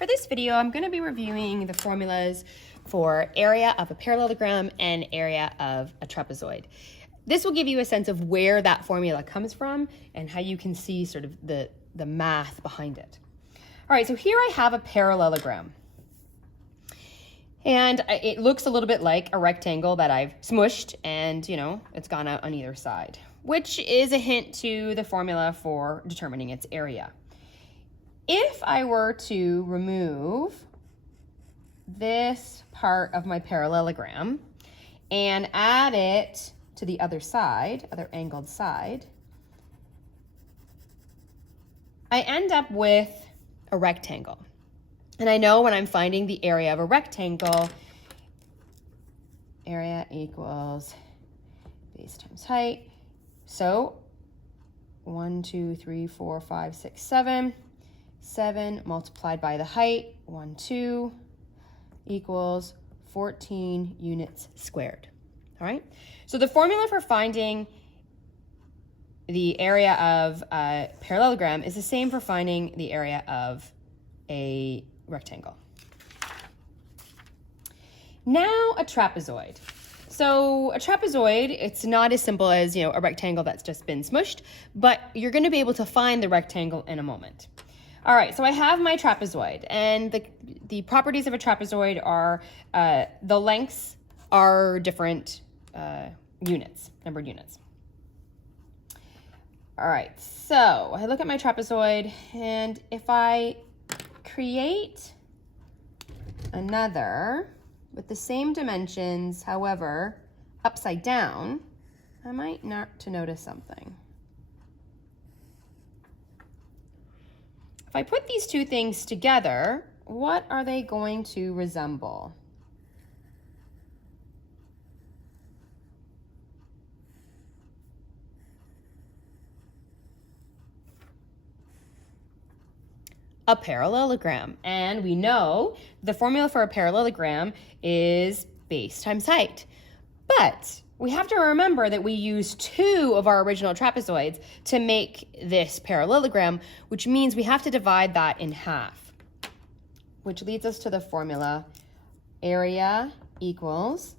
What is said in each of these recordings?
For this video, I'm going to be reviewing the formulas for area of a parallelogram and area of a trapezoid. This will give you a sense of where that formula comes from and how you can see sort of the math behind it. All right, so here I have a parallelogram. And it looks a little bit like a rectangle that I've smushed and, it's gone out on either side, which is a hint to the formula for determining its area. If I were to remove this part of my parallelogram and add it to the other side, other angled side, I end up with a rectangle. And I know when I'm finding the area of a rectangle, area equals base times height. So 1, 2, 3, 4, 5, 6, 7. 7 multiplied by the height, 1, 2, equals 14 units squared. All right, so the formula for finding the area of a parallelogram is the same for finding the area of a rectangle. Now a trapezoid. So a trapezoid, it's not as simple as a rectangle that's just been smushed, but you're going to be able to find the rectangle in a moment. All right, so I have my trapezoid, and the properties of a trapezoid are the lengths are different numbered units. All right, so I look at my trapezoid, and if I create another with the same dimensions, however, upside down, I might start to notice something. If I put these two things together, what are they going to resemble? A parallelogram. And we know the formula for a parallelogram is base times height. But we have to remember that we use 2 of our original trapezoids to make this parallelogram, which means we have to divide that in half, which leads us to the formula area equals,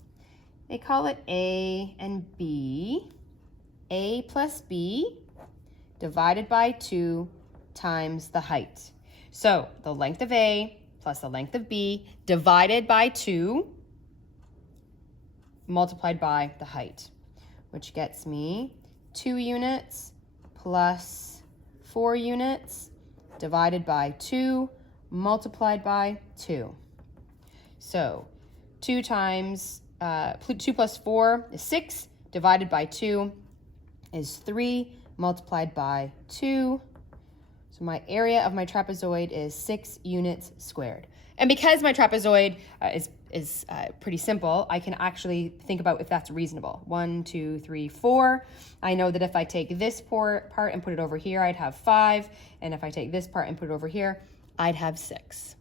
they call it A and B, A plus B divided by 2 times the height. So the length of A plus the length of B divided by 2 multiplied by the height, which gets me 2 units plus 4 units divided by 2 multiplied by 2. So 2 plus 4 is 6 divided by 2 is 3 multiplied by 2. So my area of my trapezoid is 6 units squared. And because my trapezoid is pretty simple, I can actually think about if that's reasonable. 1, 2, 3, 4. I know that if I take this part and put it over here, I'd have 5. And if I take this part and put it over here, I'd have 6.